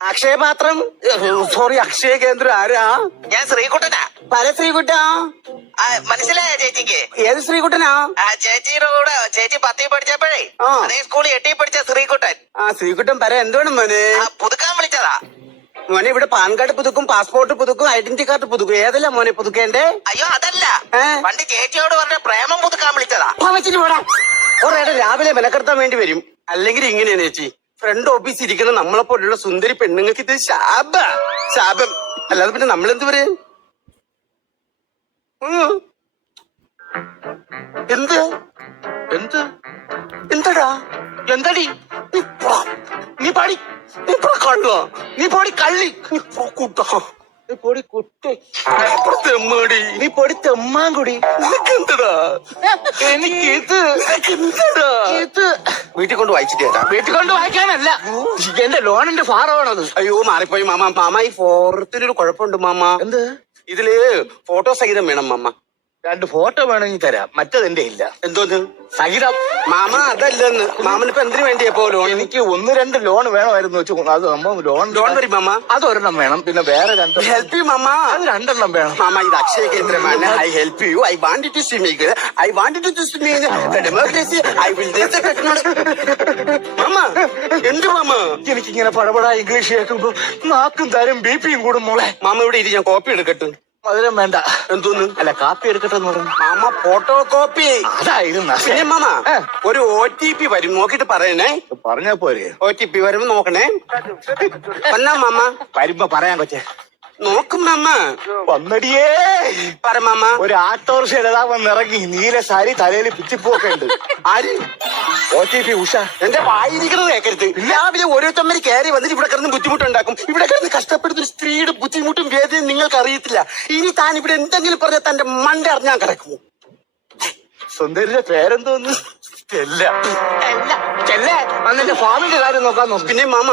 അക്ഷയപാത്രം. Sorry Akshaya കേന്ദ്രം ആരാ? ഞാൻ ശ്രീകുട്ടനാ. പല ശ്രീകുട്ടാ? മനസ്സിലായ ചേച്ചിക്ക്? ഏത് ശ്രീകുട്ടനാ? ചേച്ചിയുടെ കൂടെ ചേച്ചി പത്തി പഠിച്ചപ്പോഴേ അതേ സ്കൂളിൽ എട്ടി പഠിച്ച ശ്രീകുട്ടൻ. ആ ശ്രീകുട്ടൻ പര എന്താണ് മോനെ? പുതുക്കാൻ വിളിച്ചതാ. മോനെ ഇവിടെ പാൻ കാർഡ് പുതുക്കും പാസ്പോർട്ട് പുതുക്കും ഐഡന്റിറ്റി കാർഡ് പുതുക്കും. ഏതല്ല മോനെ പുതുക്കേണ്ടേ? അയ്യോ അതല്ല? പണ്ട് ചേച്ചിയോട് പറഞ്ഞ പ്രേമം പുതുക്കാൻ വിളിച്ചതാ. വെച്ചിട്ട് പോടാ. ഒരേടെ രാവിലെ മെനക്കെടുത്താൻ വേണ്ടി വരും. അല്ലെങ്കിൽ ഇങ്ങനെയാണ് ചേച്ചി. ഫ്രണ്ട് ഓഫീസ് ഇരിക്കുന്ന നമ്മളെ പോലുള്ള സുന്ദരി പെണ്ണുങ്ങൾക്ക് ഇത് ശാപ. ശാപം. അല്ലാതെ പിന്നെ നമ്മളെന്ത് പറയും? ഉം. എന്ത്? എന്ത്? എന്തടാ? എന്തടി? നീ പോടാ. നീ പാടി കള്ളോ. നീ പോടി കള്ളി. നീ കൂട്ടോ. നീ പൊടി കുട്ടി. തെമ്മാടി. നീ പൊടി തെമ്മാങ്കുടി. എനിക്ക് ഇത്. നിനക്ക് എന്തടാ ഇത്. വീട്ടിൽ കൊണ്ട് വായിച്ചിട്ട് തരാം വീട്ടിൽ കൊണ്ട് വായിക്കാനല്ല. എന്റെ ലോണിന്റെ ഫാറോണത് അയ്യോ മാറിപ്പോയി മാമ. മാമ ഈ ഫോറത്തിനൊരു കുഴപ്പമുണ്ട് മാമ. എന്ത്? ഇതിൽ ഫോട്ടോ സഹിതം വേണം മാമ. രണ്ട് ഫോട്ടോ വേണമെങ്കിൽ തരാം. മറ്റത് എന്റെ ഇല്ല. എന്തോന്ന്? സഹിതം മാമ അതല്ലെന്ന്. മാമനിപ്പോ എന്തിനു വേണ്ടിയാ പോ ലോൺ എനിക്ക് ഒന്ന് രണ്ട് ലോൺ വേണമായിരുന്നു വെച്ചു. അത് നമ്മൾ ലോൺ ലോൺ വരും മാമ. അതൊരെണ്ണം വേണം. പിന്നെ വേറെ രണ്ട് ഹെൽപ്പ് യു മാമ. അത് രണ്ടെണ്ണം വേണം. മാമ ഇത് അക്ഷയ കേന്ദ്രമാണ്. I help you I want to swimming I want to swimming democracy I will mama. എന്ത് മാമ? എനിക്കിങ്ങനെ പടപടാ ഇംഗ്ലീഷ് കേൾക്കുമ്പോ നാക്കും തരും ബി പിയും കൂടും മോളെ. മാമ ഇവിടെ ഇരി ഞാൻ കോപ്പി എടുക്കട്ടെ. മധുരം വേണ്ട. എന്തോന്ന്? അല്ല കാപ്പി എടുക്കട്ടെ എന്ന് പറഞ്ഞു. മാമ ഫോട്ടോ കോപ്പി അതായിരുന്നു പിന്നെ മാമ ഒരു ഒ ടി പി വരും നോക്കിട്ട് പറയണേ. പറഞ്ഞ പോരെ. ഒ ടി പി വരുമ്പോ നോക്കണേ. വന്നാ മാമ. വരുമ്പോ പറയാൻ കൊച്ചേ. നോക്കും മാമ. വന്നടിയേ. പറ മാമ. ഒരു ആട്ടോറിക്ഷ എഴുതാൻ വന്നിറങ്ങി. നീല സാരി തലയിൽ പിച്ചിപ്പോക്കുണ്ട് ആര്? ഒ ടി പി ഉഷ എന്റെ വായിരിക്കുന്നത് കേൾക്കരുത് രാവിലെ ഓരോരുത്തമ്മര് കയറി വന്നിട്ട് ഇവിടെ കിടന്ന് ബുദ്ധിമുട്ടുണ്ടാക്കും. ഇവിടെ കിടന്ന് കഷ്ടപ്പെടുന്ന ഒരു സ്ത്രീയുടെ ബുദ്ധിമുട്ടും വേദനയും നിങ്ങൾക്ക് അറിയത്തില്ല ഇനി താൻ ഇവിടെ എന്തെങ്കിലും പറഞ്ഞാൽ തന്റെ മണ്ട അറിഞ്ഞാൻ കിടക്കുമോ സുന്ദരിന്റെ പേരെന്തോന്ന് അന്നെ ഫാമിന്റെ കാര്യം നോക്കാൻ പിന്നെ മാമ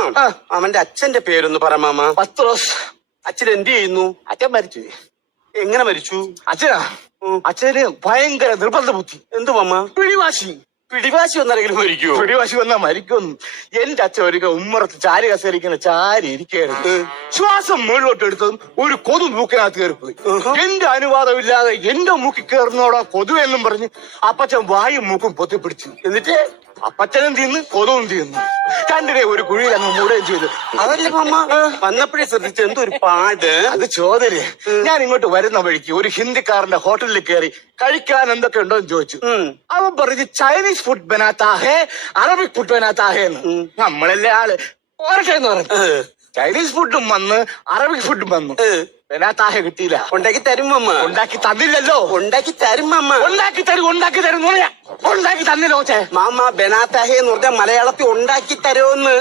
അവന്റെ അച്ഛന്റെ പേരൊന്ന് പറ മാമ. പത്രോസ്. അച്ഛൻ എന്ത് ചെയ്യുന്നു? അച്ഛൻ മരിച്ചു. എങ്ങനെ മരിച്ചു? അച്ഛനാ. അച്ഛന് ഭയങ്കര നിർബന്ധ ബുദ്ധി എന്തു മാമ? പിടിവാശി. പിടിവാശി വന്നാരെങ്കിലും മരിക്കൂ പിടിവാശി വന്നാ മരിക്കും. എന്റെ അച്ഛൻ ഒരുക്ക ഉമ്മറത്ത് ചാരി കസേരിക്കുന്ന ചാരി ഇരിക്കുകയായിരുന്നു. ശ്വാസം മുകളിലോട്ട് എടുത്തതും ഒരു കൊതു മൂക്കിനകത്ത് പോയി എന്റെ അനുവാദം ഇല്ലാതെ എന്റെ മൂക്കിൽ കയറുന്നോടാ കൊതു എന്നും പറഞ്ഞ് അപ്പച്ചൻ വായും മൂക്കും പൊത്തിപ്പിടിച്ചു. എന്നിട്ട് അപ്പച്ചനും തിന്ന് കൊതവും തിന്നു. രണ്ടിനെ ഒരു കുഴിയിൽ അങ്ങ് മൂടുകയും ചെയ്തു. അതല്ല മാമ? വന്നപ്പോഴേ ശ്രദ്ധിച്ചു എന്തോ ഒരു പാട്. അത് ചോദര് ഞാൻ ഇങ്ങോട്ട് വരുന്ന വഴിക്ക് ഒരു ഹിന്ദിക്കാരന്റെ ഹോട്ടലിൽ കയറി കഴിക്കാൻ എന്തൊക്കെ ഉണ്ടോ എന്ന് ചോദിച്ചു അവൻ പറഞ്ഞു ചൈനീസ് ഫുഡ് ബനാത്താഹേ അറബിക് ഫുഡ് ബനാത്താഹേ എന്ന്. നമ്മളല്ലേ ആൾ. പോരട്ടെ എന്ന് പറഞ്ഞു. ചൈനീസ് ഫുഡും വന്ന് അറബിക് ഫുഡും വന്നു. ബനാത്താഹെ കിട്ടിയില്ല. ഉണ്ടാക്കി തരും അമ്മ. ഉണ്ടാക്കി തന്നില്ലല്ലോ. ഉണ്ടാക്കി തരും അമ്മ. ഉണ്ടാക്കി തരും ഉണ്ടാക്കി തരും. ഉണ്ടാക്കി തന്നില്ലോ മാമ ബെനാത്താഹെ എന്ന് പറഞ്ഞ മലയാളത്തിൽ ഉണ്ടാക്കി തരുമെന്ന്